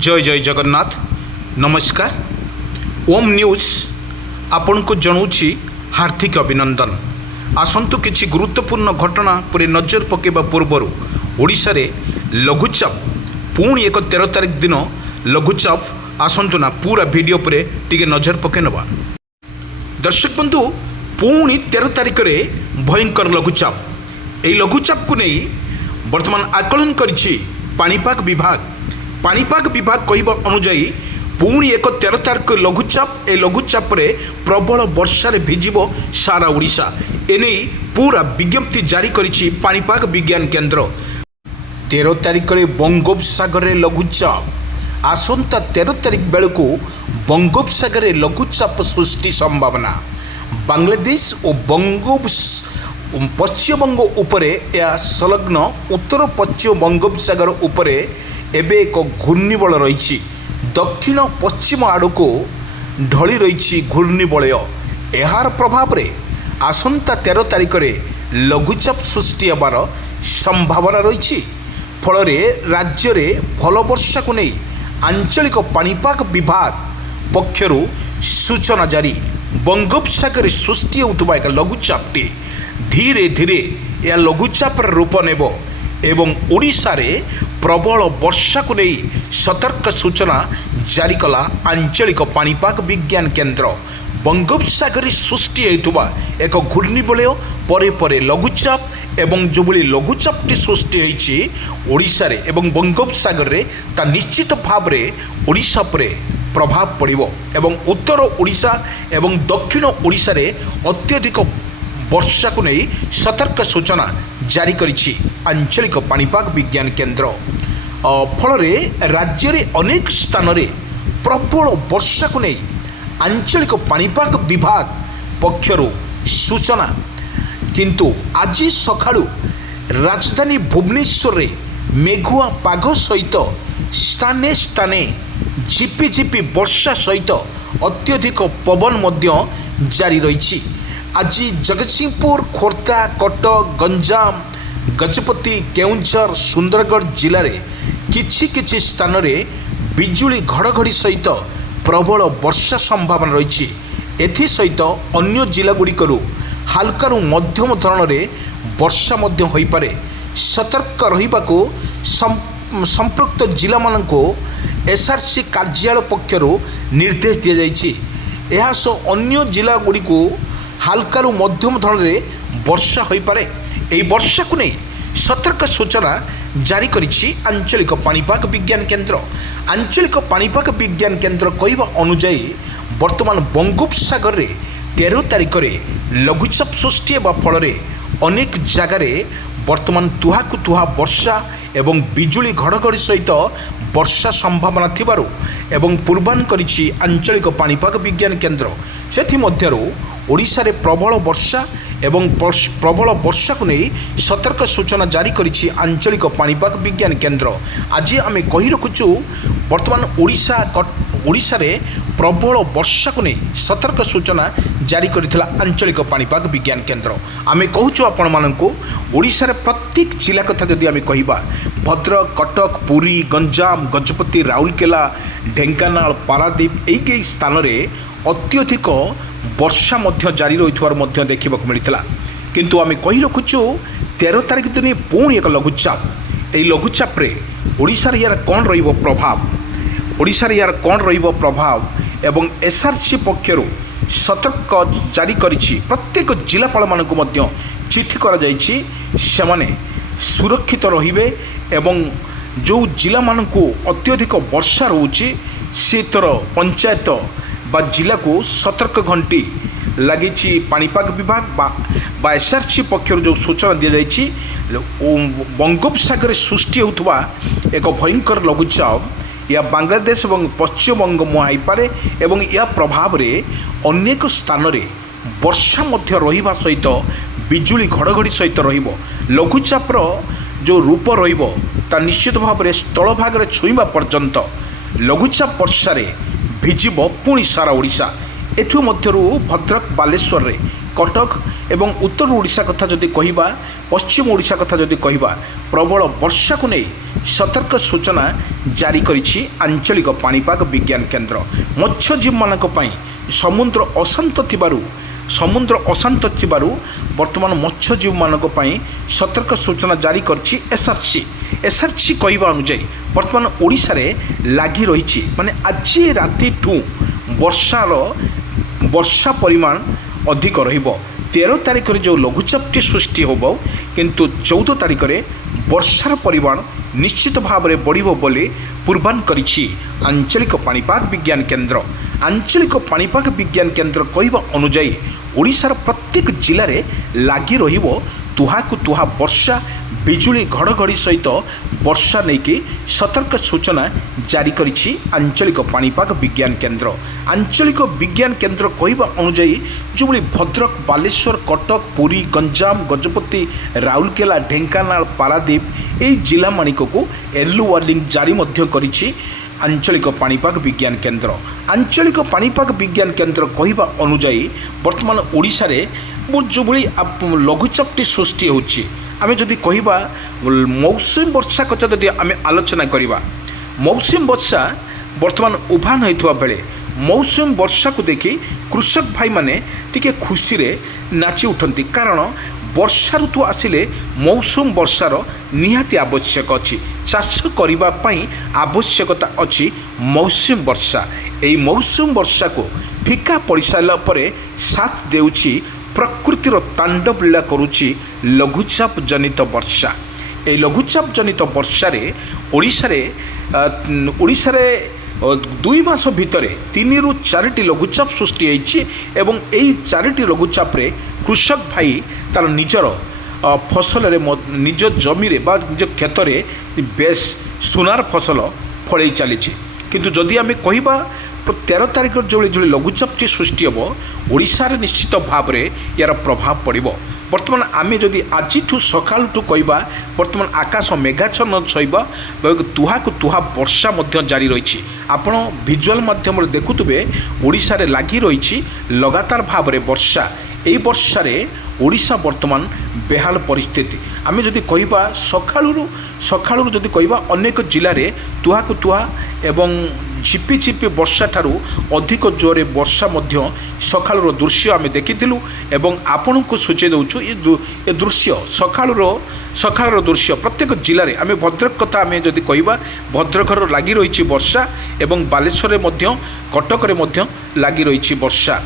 जय जय जगन्नाथ नमस्कार। ओम न्यूज आपण को जनाऊँगी हार्दिक अभिनंदन। आसतु किसी गुरुत्वपूर्ण घटना पर नजर पकेबा पूर्वर ओडिशा रे लघुचाप पुणी एक 13 तारिख दिन लघुचाप आसतु ना पूरा वीडियो पर टिके नजर पके नवा। दर्शक बंधु पुणी 13 तारिख रे भयंकर लघुचाप यही लघुचाप को नहीं वर्तमान आकलन करिछि पाणीपाग विभाग कहवा अनुजाई पुणी एक 13 तारिख लघुचाप ए लघुचाप रे प्रबल वर्षा भिजिब सारा ओडिशा एने पूरा विज्ञप्ति जारी करिछि पाणीपाग विज्ञान केन्द्र। 13 तारिख रे बंगोपसागर रे लघुचाप आसंता 13 तारिख बेलू बंगोपसागर रे लघुचाप सृष्टि संभावना। बांग्लादेश और पश्चिमबंग उपरे या संलग्न उत्तर पश्चिम बंगोपसागर उपरे एबे एक घूर्णिबल रही दक्षिण पश्चिम आड़क ढली रही घूर्णिबलय। यार प्रभाव रे आसंता 13 तारिख रे लघुचाप सृष्टि होबार संभावना रही। फल राज्य में भल वर्षा को नहीं आंचलिक पाणीपाग विभाग पक्षर सूचना जारी। बंगोपसागर सृष्टि होता एक लघुचापटी धीरे धीरे यह लघुचाप रूप नेब एवं ओडिशा रे प्रबल वर्षा को नहीं सतर्क सूचना जारी कला आंचलिक पाणीपाग विज्ञान केन्द्र। बंगोपसागर सृष्टि होता एक घूर्णिबलय परे परे लघुचाप एवं जो भाई लघुचापटी सृष्टि होती ओडिशा रे एवं बंगोपसागर रे ता निश्चित भाव रे ओडिशा परे प्रभाव पड़िबो एवं उत्तर ओडिशा एवं दक्षिण ओडिशा रे अत्यधिक वर्षा को नहीं सतर्क सूचना जारी करिछि आंचलिक पाणीपाग विज्ञान केन्द्र। फल राज्य रे अनेक स्थान रे प्रबल वर्षा को नहीं आंचलिक पाणीपाग विभाग पक्षर सूचना। किंतु आज सकाळु राजधानी भुवनेश्वर रे मेघुआ पाग सहित स्थाने स्थाने झिपि झिपि वर्षा सहित अत्यधिक पवन मध्य जारी रही। आज जगतसिंहपुर खोर्धा कटक गंजाम गजपति केउंझर सुंदरगढ़ जिले में किछि स्थान रे बिजुली घड़घड़ी सहित प्रबल वर्षा संभावना रही। एथि सहित अन्य जिला गुड़िकरू हालकारु मध्यम धरण रे वर्षा मध्य होई पारे। सतर्क रहिबाकू संपृक्त जिला मानको एसआरसी कार्यालय पक्षर निर्देश दि जाइछि। एहा सो अन्य जिला गुड़िकू हालकारु मध्यम धरण रे वर्षा होई पारे। एही वर्षा को नहीं सतर्क सूचना जारी करिछि आंचलिक पाणीपाग विज्ञान केन्द्र। आंचलिक पाणीपाग विज्ञान केन्द्र कहवा अनुजाई वर्तमान बंगोपसागर रे 13 तारिख रे लघुचाप सृष्टि होगा फल अनेक जगार वर्तमान तुहाकु तुहा वर्षा एवं बिजुली घड़घड़ी सहित वर्षा संभावना थिबारु एवं पूर्वान करिछि आंचलिक पाणीपाग विज्ञान केन्द्र। सेथि मध्यरु ओडिशा रे प्रबल वर्षा एवं प्रबल वर्षा को नहीं सतर्क सूचना जारी करिछि आंचलिक पाणीपाग विज्ञान केन्द्र। आज आमे कहि रखुछु वर्तमान ओडिशा रे प्रबल वर्षा को नहीं सतर्क सूचना जारी करिथिला आंचलिक पाणीपाग विज्ञान केन्द्र। आमे कहूछु आपण माननकु ओडिशा रे प्रत्येक जिला कथा जदि आमे कहिबा भद्रक कटक पुरी गंजाम गजपति राउरकेला ढेंकानाल पारादीप एई स्थान रे अत्यधिक वर्षा मध्य जारी रहिथवार मध्य देखिबाक मिलिथिला। किंतु आमे कहि रखुछु 13 तारिख दिन पुणी एक लघुचाप एई लघुचाप रे ओडिशा रे यार कोन रहिबो प्रभाव ओडिशा रे यार कोन रहिबो प्रभाव एवं एसआरसी पक्षर सतर्क जारी करिछि। प्रत्येक जिलापाल मानकु मध्य चिठी करा जाइछि सेमाने सुरक्षित रहिबे एवं जो जिला मानकु अत्यधिक वर्षा रहउछि सेतर पंचायत बा जिला को सतर्क घंटी लगी पाणीपाग विभाग बा एसआरसी पक्षर जो सूचना दि जाइछि बंगोपसागर सृष्टि होता एक भयंकर लघुचाप या बांग्लादेश और पश्चिमबंग मुहाई पारे एवं या प्रभाव रे अनेक स्थान रे वर्षा मध्य रहिबा सहित बिजुली घड़घड़ी सहित रहिबो। लघुचापर जो रूप रहिबो ता निश्चित भाव में स्थल भाग रे छुईबा पर्यंत लघुचाप वर्षा रे भिजिब पुणी सारा ओडिशा एठू मध्यरू भद्रक बालेश्वर रे कटक एवं उत्तर ओडिशा कथा जदि कहिबा पश्चिम ओडिशा कथा जदि कहिबा प्रबल वर्षा को नहीं सतर्क सूचना जारी करिछि आंचलिक पाणीपाग विज्ञान केन्द्र। मत्स्यजीवी मानक पई समुद्र अशांत थिबारु वर्तमान मत्स्यजीवी मानक पई सतर्क सूचना जारी करछि एसआरसी कहवा अनुଯାୟୀ वर्तमान ओडिशा रे लागी रही माने आज राति ठू वर्षा परिमाण अधिक रहिबो। 13 तारिख रे जो लघुचापटी सृष्टि होबो किंतु 14 तारिख रे वर्षार परिमाण निश्चित भाव में बढ़िबो बोली पूर्वान करिछि आंचलिक पाणीपाग विज्ञान केन्द्र। आंचलिक पाणीपाग विज्ञान केन्द्र कहवा अनुଯାୟୀ ओडिशार प्रत्येक जिले में लागी रहिबो तुहाकु तुहा वर्षा बिजुली घड़घड़ी सहित वर्षा नहीं कि सतर्क सूचना जारी करिछि आंचलिक पाणीपाग विज्ञान केन्द्र। आंचलिक विज्ञान केन्द्र कहवा अनुযাୟୀ जो भद्रक बालेश्वर कटक पुरी गंजाम गजपति राउरकेला ढेंकानाल पारादीप यही जिला मानिक को येलो वार्निंग जारी मध्य करिछि आंचलिक पाणीपाग विज्ञान केन्द्र। आंचलिक पाणीपाग विज्ञान केन्द्र कहवा अनुযাୟୀ वर्तमान ओडिशा रे जो लघुचापटी सृष्टि होछि आमे जदि कहिबा मौसुमी वर्षा कथा जदि आमे आलोचना करिबा मौसुमी वर्षा वर्तमान उभान होइतवा बेले मौसुमी वर्षा को देखि कृषक भाई माने टिके खुशी रे नाची उठंती कारण वर्षा ऋतु आसिले मौसुमी वर्षार निहाती आवश्यक अछि चाष करिबा पई आवश्यकता अछि मौसुमी वर्षा। एई मौसुमी वर्षा को फिका पड़ी सारा परे साथ देउछि प्रकृतिर तांडव लीला करुछि लघुचाप जनित वर्षा। ए लघुचाप जनित वर्षा रे ओडिशा रे 2 मास भितर 3 ରୁ 4ଟି लघुचाप सृष्टि होइछि एवं एई 4ଟି लघुचाप रे कृषक भाई तार निजर फसल रे निज जमी रे बा निज खेत रे बेस सुनार फसल फळै चलीछि किंतु जदि आमे कहिबा 13 तारिख जो लघुचापटी सृष्टि हम ओडिशार निश्चित भाव में यार प्रभाव पड़ो। वर्तमान आमे जदि आज सकाळु कहवा वर्तमान आकाश मेघाच्छन्न छईबा तुहाकु तुहा वर्षा मध्य जारी रही आपण विजुअल माध्यम देखुवे ओडिशा रे लागी रही लगातार भाव में वर्षा। यही वर्षा रे ओडिशा वर्तमान बेहाल परिस्थिति आमे जदि कहवा सकाळु जदि कहवा अनेक जिले में तुहाकु तुहा एवं झिपी झिपी वर्षा ठारू अधिक जोरे वर्षा मध्य सकाळर दृश्य आमे देखिथिलु एवं आपन को सूचे दउछु ए दृश्य सकाळर दृश्य प्रत्येक जिले में आमे भद्रक कथा आमे जदि कहवा भद्रकर लागी रही वर्षा एवं बालेश्वर मध्य कटक रे मध्य लागी रही वर्षा।